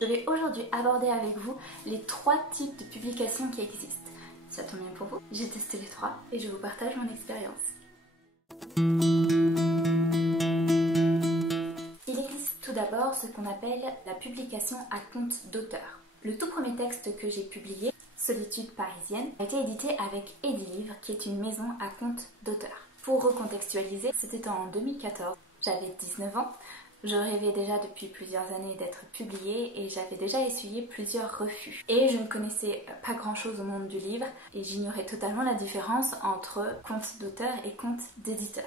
Je vais aujourd'hui aborder avec vous les 3 types de publications qui existent. Ça tombe bien pour vous, j'ai testé les 3 et je vous partage mon expérience. Il existe tout d'abord ce qu'on appelle la publication à compte d'auteur. Le tout premier texte que j'ai publié, Solitude parisienne, a été édité avec Edilivre, qui est une maison à compte d'auteur. Pour recontextualiser, c'était en 2014, j'avais 19 ans, je rêvais déjà depuis plusieurs années d'être publiée et j'avais déjà essuyé plusieurs refus. Et je ne connaissais pas grand chose au monde du livre et j'ignorais totalement la différence entre compte d'auteur et compte d'éditeur.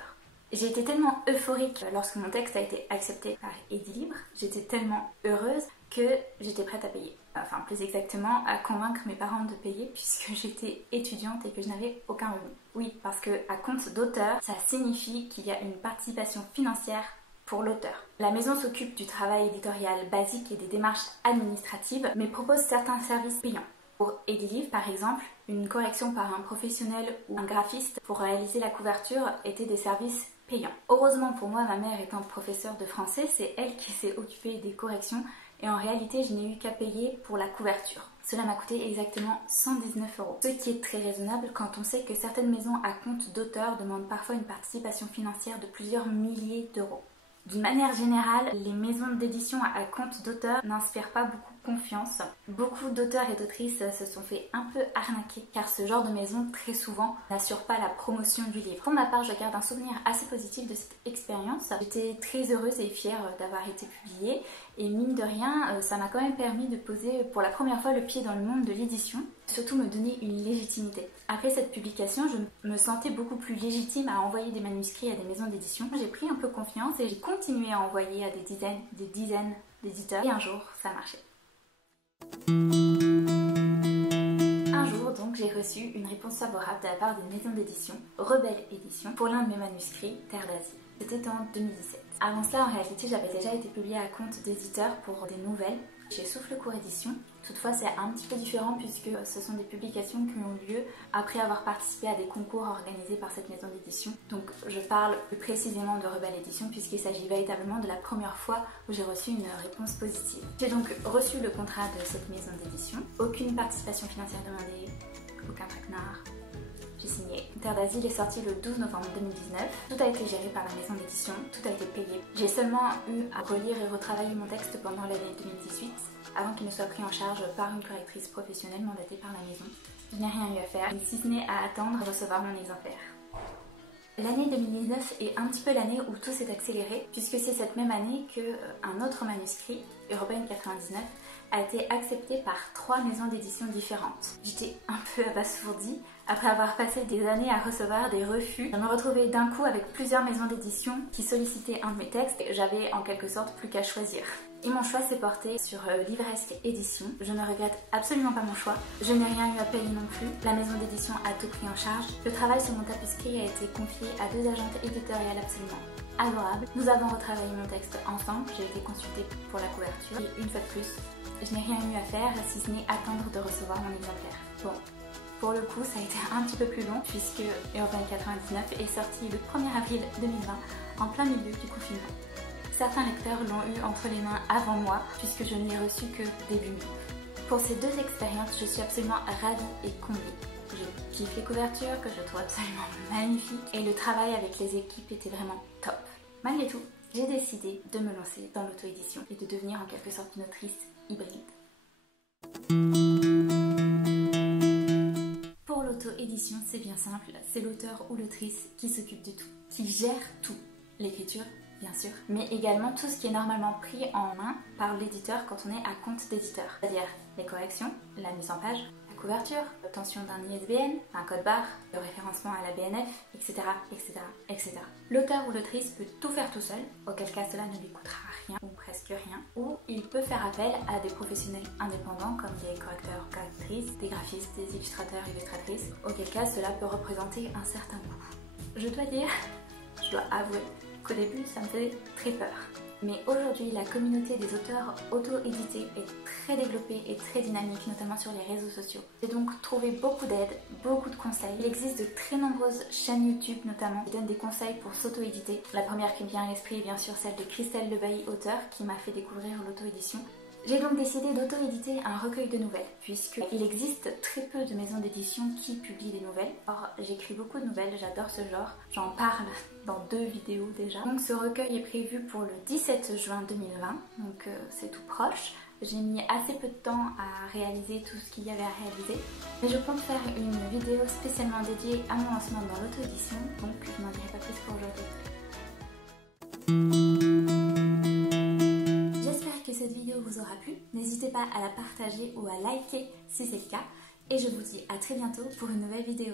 J'ai été tellement euphorique lorsque mon texte a été accepté par Edilivre, j'étais tellement heureuse que j'étais prête à payer. Enfin, plus exactement, à convaincre mes parents de payer puisque j'étais étudiante et que je n'avais aucun revenu. Oui, parce que à compte d'auteur, ça signifie qu'il y a une participation financière pour l'auteur. La maison s'occupe du travail éditorial basique et des démarches administratives, mais propose certains services payants. Pour Edilivre, par exemple, une correction par un professionnel ou un graphiste pour réaliser la couverture étaient des services payants. Heureusement pour moi, ma mère étant professeure de français, c'est elle qui s'est occupée des corrections et en réalité, je n'ai eu qu'à payer pour la couverture. Cela m'a coûté exactement 119 €, ce qui est très raisonnable quand on sait que certaines maisons à compte d'auteur demandent parfois une participation financière de plusieurs milliers d'euros. D'une manière générale, les maisons d'édition à compte d'auteur n'inspirent pas beaucoup confiance. Beaucoup d'auteurs et d'autrices se sont fait un peu arnaquer car ce genre de maison, très souvent, n'assure pas la promotion du livre. Pour ma part, je garde un souvenir assez positif de cette expérience. J'étais très heureuse et fière d'avoir été publiée et mine de rien, ça m'a quand même permis de poser pour la première fois le pied dans le monde de l'édition, surtout me donner une légitimité. Après cette publication, je me sentais beaucoup plus légitime à envoyer des manuscrits à des maisons d'édition. J'ai pris un peu confiance et j'ai continué à envoyer à des dizaines d'éditeurs et un jour, ça a marché. Un jour donc j'ai reçu une réponse favorable de la part d'une maison d'édition, Rebelle Édition, pour l'un de mes manuscrits, Terre d'Asie. C'était en 2017. Avant cela, en réalité, j'avais déjà été publiée à compte d'éditeur pour des nouvelles chez Soufflecourt Édition. Toutefois, c'est un petit peu différent puisque ce sont des publications qui ont lieu après avoir participé à des concours organisés par cette maison d'édition. Donc je parle plus précisément de Rebelle Édition puisqu'il s'agit véritablement de la première fois où j'ai reçu une réponse positive. J'ai donc reçu le contrat de cette maison d'édition. Aucune participation financière demandée, aucun traquenard. J'ai signé. Terre d'Asie est sorti le 12 novembre 2019. Tout a été géré par la maison d'édition, tout a été payé. J'ai seulement eu à relire et retravailler mon texte pendant l'année 2018 avant qu'il ne soit pris en charge par une correctrice professionnelle mandatée par la maison. Je n'ai rien eu à faire, si ce n'est à attendre de recevoir mon exemplaire. L'année 2019 est un petit peu l'année où tout s'est accéléré puisque c'est cette même année qu'un autre manuscrit, Européenne 99, a été accepté par 3 maisons d'édition différentes. J'étais un peu abasourdie. Après avoir passé des années à recevoir des refus, je me retrouvais d'un coup avec plusieurs maisons d'édition qui sollicitaient un de mes textes et j'avais en quelque sorte plus qu'à choisir. Et mon choix s'est porté sur Livresque Édition. Je ne regrette absolument pas mon choix. Je n'ai rien eu à payer non plus. La maison d'édition a tout pris en charge. Le travail sur mon tapuscrit a été confié à 2 agentes éditoriales absolument adorables. Nous avons retravaillé mon texte ensemble. J'ai été consultée pour la couverture. Et une fois de plus, je n'ai rien eu à faire si ce n'est attendre de recevoir mon exemplaire. Bon. Pour le coup, ça a été un petit peu plus long puisque Européenne 99 est sorti le 1er avril 2020 en plein milieu du confinement. Certains lecteurs l'ont eu entre les mains avant moi puisque je ne l'ai reçu que début mai. Pour ces 2 expériences, je suis absolument ravie et comblée. Je kiffe les couvertures que je trouve absolument magnifiques et le travail avec les équipes était vraiment top. Malgré tout, j'ai décidé de me lancer dans l'auto-édition et de devenir en quelque sorte une autrice hybride. Pour l'auto-édition, c'est bien simple, c'est l'auteur ou l'autrice qui s'occupe de tout, qui gère tout. L'écriture, bien sûr, mais également tout ce qui est normalement pris en main par l'éditeur quand on est à compte d'éditeur, c'est-à-dire les corrections, la mise en page, la couverture, l'obtention d'un ISBN, un code barre, le référencement à la BNF, etc., etc., etc. L'auteur ou l'autrice peut tout faire tout seul, auquel cas cela ne lui coûtera rien ou presque rien, ou il peut faire appel à des professionnels indépendants comme des correcteurs, correctrices, des graphistes, des illustrateurs, illustratrices, auquel cas cela peut représenter un certain coût. Je dois avouer qu'au début ça me faisait très peur. Mais aujourd'hui, la communauté des auteurs auto-édités est très développée et très dynamique, notamment sur les réseaux sociaux. J'ai donc trouvé beaucoup d'aide, beaucoup de conseils. Il existe de très nombreuses chaînes YouTube notamment qui donnent des conseils pour s'auto-éditer. La première qui me vient à l'esprit est bien sûr celle de Christelle Lebailly, auteure, qui m'a fait découvrir l'auto-édition. J'ai donc décidé d'auto-éditer un recueil de nouvelles, puisqu'il existe très peu de maisons d'édition qui publient des nouvelles. Or, j'écris beaucoup de nouvelles, j'adore ce genre, j'en parle dans 2 vidéos déjà. Donc ce recueil est prévu pour le 17 juin 2020, donc c'est tout proche. J'ai mis assez peu de temps à réaliser tout ce qu'il y avait à réaliser, mais je compte faire une vidéo spécialement dédiée à mon lancement dans l'auto-édition, donc je n'en dirai pas plus pour aujourd'hui. J'espère que cette vidéo vous aura plu, n'hésitez pas à la partager ou à liker si c'est le cas, et je vous dis à très bientôt pour une nouvelle vidéo.